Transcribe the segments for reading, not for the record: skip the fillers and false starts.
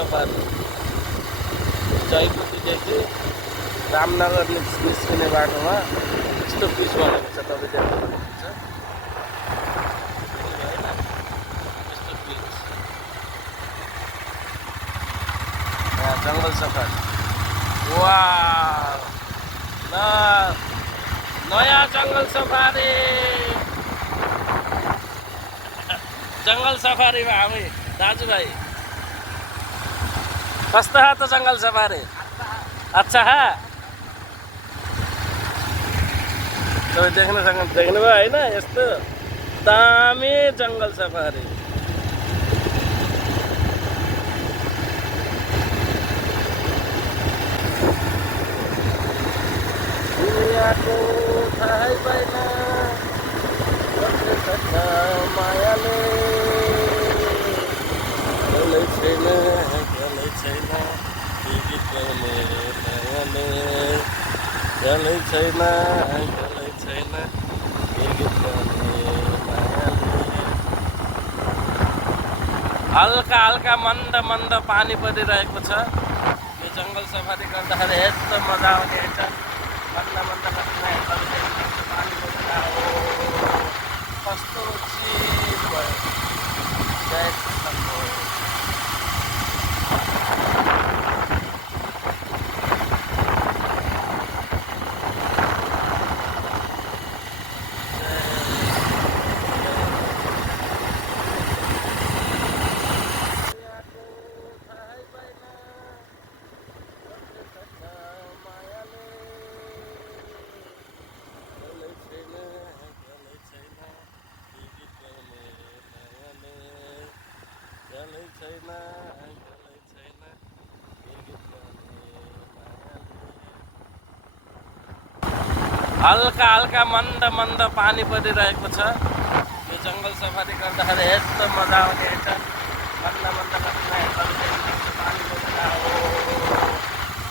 Safari जयपुरदेखि Ramnagar निस्किने बाटोमा यस्तो ब्रिज बनेको छ, तपाईँ देख्नुहुन्छ होइन यस्तो ब्रिज। यहाँ जङ्गल सफारी, वाह नयाँ जङ्गल सफारी। जङ्गल सफारीमा हामी दाजुभाइ कस्तो है तो जंगल सफारी? अच्छा है। तो देख्नु भयो होइन यस्तो दामी जङ्गल सफारी। दुनियाँको थाहै पाइन मायाले गलै छैन गीत गाउने मायाले गलै छैन गीत गाउने मायाले। हल्का हल्का मन्द पानी परिरहेको छ। यो जङ्गल सफारी गर्दाखेरि यस्तो मजा आउने छ। मन्द पानी परिरहेको कस्तो चिल भयो। जय कृष्ण। हल्का हल्का मन्द पानी परिरहेको छ। यो जङ्गल सफारी गर्दाखेरि यस्तो मजा आउने छ। मन्द पानी परिरहेको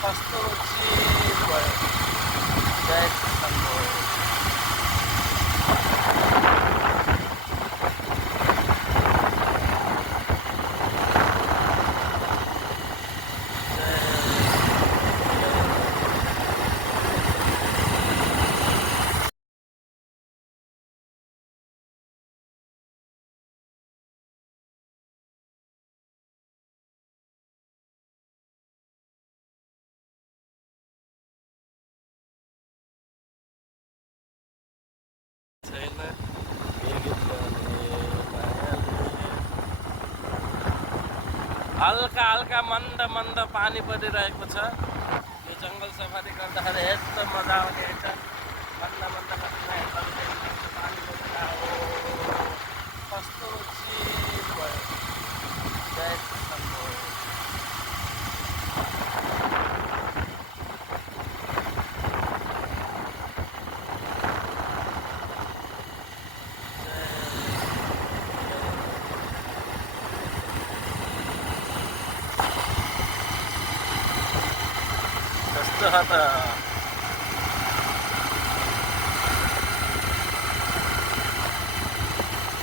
कस्तो चिल भयो। जय कृष्ण। हल्का हल्का मन्द पानी परिरहेको छ। यो जङ्गल सफारी गर्दाखेरि यस्तो मजा आउने छ। मन्द पानी परिरहेको कस्तो चिल भयो। जय कृष्ण।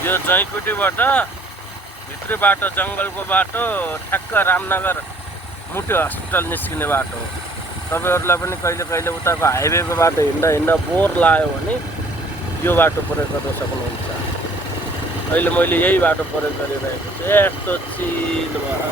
यो जयकुटीबाट भित्री बाटो जङ्गलको बाटो ठ्याक्क रामनगर मुटु हस्पिटल निस्किने बाटो हो। तपाईँहरूलाई पनि कहिले कहिले उताको हाइवेको बाटो हिँड्दा बोर लाग्यो भने यो बाटो प्रयोग गर्न सक्नुहुन्छ। अहिले मैले यही बाटो प्रयोग गरिरहेको छु। यस्तो चिल भयो।